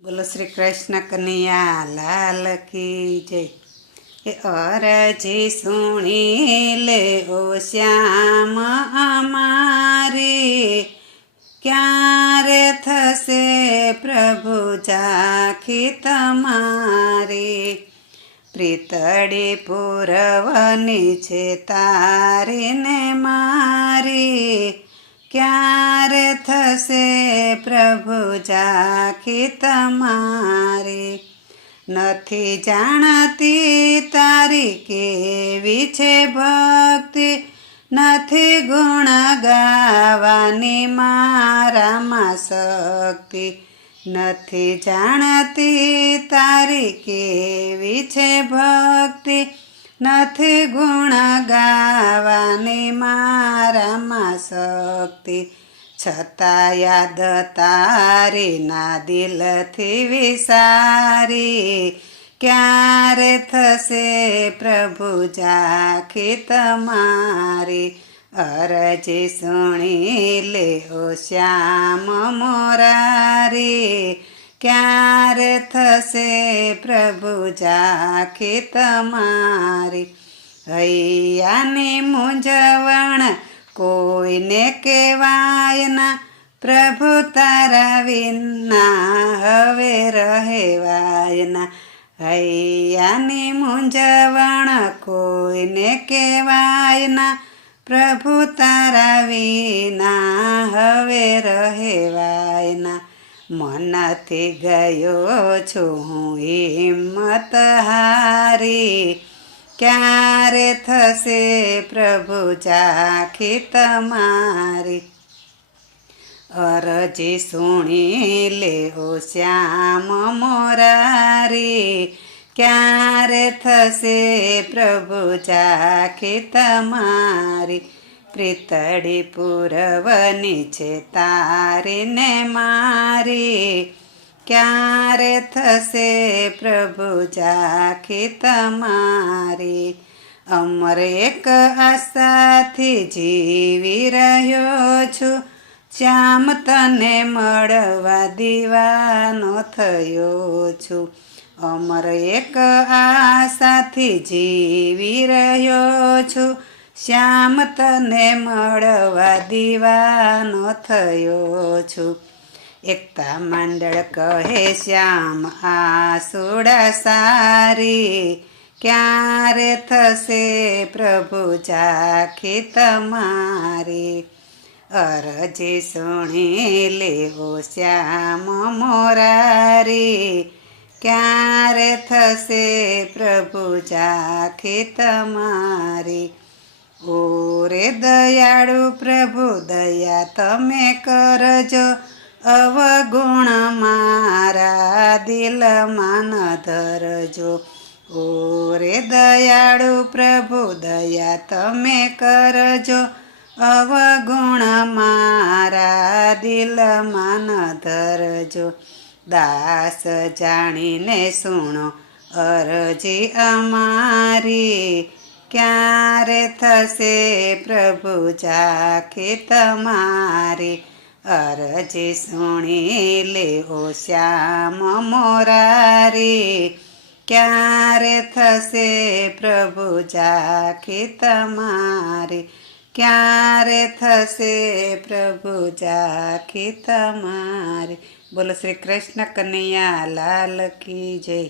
બોલો શ્રી કૃષ્ણ કનૈયા લાલ કી જય। એ અરજી સુણી લે ઓ શ્યામ અમારી, ક્યારે થશે પ્રભુ ઝાંખી તમારી। પ્રીતડી પૂરવની છે તારી ને મારી, ક્યારે થશે પ્રભુ ઝાંખી તમારી। નથી જાણતી તારી કેવી છે ભક્તિ, નથી ગુણ ગાવાની મારામાં શક્તિ। નથી જાણતી તારી કેવી છે ભક્તિ, નથી ગુણ ગાવાની મારામાં શક્તિ। છતાં યાદ તારી ના દિલથી વિસારી, ક્યારે થશે પ્રભુ ઝાંખી તમારી। અરજી સુણી લે ઓ શ્યામ મોરારી, ક્યારે થશે પ્રભુ ઝાંખી તમારી। હૈયાની મૂંઝવણ કોઈને કહેવાય ના, પ્રભુ તારા વિના હવે રહેવાય ના। હૈયાની મૂંઝવણ કોઈને કહેવાય ના, પ્રભુ તારા વિના હવે રહેવાય ના। મનથી ગયો છું હું હિંમત હારી, ક્યારે થશે પ્રભુ ઝાંખી તમારી। અરજી સુણી લે ઓ શ્યામ મોરારી, ક્યારે થશે પ્રભુ ઝાંખી તમારી। પ્રીતડી પૂરવની છે તારી ને મારી, ક્યારે થશે પ્રભુ ઝાંખી તમારી। અમર એક આશાથી જીવી રહ્યો છું, શ્યામ તને મળવા દીવાનો થયો છું। અમર એક આશાથી જીવી રહ્યો છું, શ્યામ તને મળવા દીવાનો થયો છું। એકતા મંડળ કહે શ્યામ આસુડા સારી, ક્યારે થશે પ્રભુ ઝાંખી તમારી। અરજી સુણી લે ઓ શ્યામ મોરારી, ક્યારે થશે પ્રભુ ઝાંખી તમારી। ઓ રે દયાળુ પ્રભુ દયા તમે કરજો, અવગુણ મારા દિલમાં ન ધરજો। ઓ રે દયાળુ પ્રભુ દયા તમે કરજો, અવગુણ મારા દિલમાં ન ધરજો। દાસ જાણીને સુણો અરજી અમારી, ક્યારે થશે પ્રભુ ઝાંખી તમારી। અરજી સુણી લે ઓ શ્યામ મોરારી, ક્યારે થશે પ્રભુ ઝાંખી તમારી। ક્યારે થશે પ્રભુ ઝાંખી તમારી। બોલો શ્રી કૃષ્ણ કનૈયા લાલ કી જય।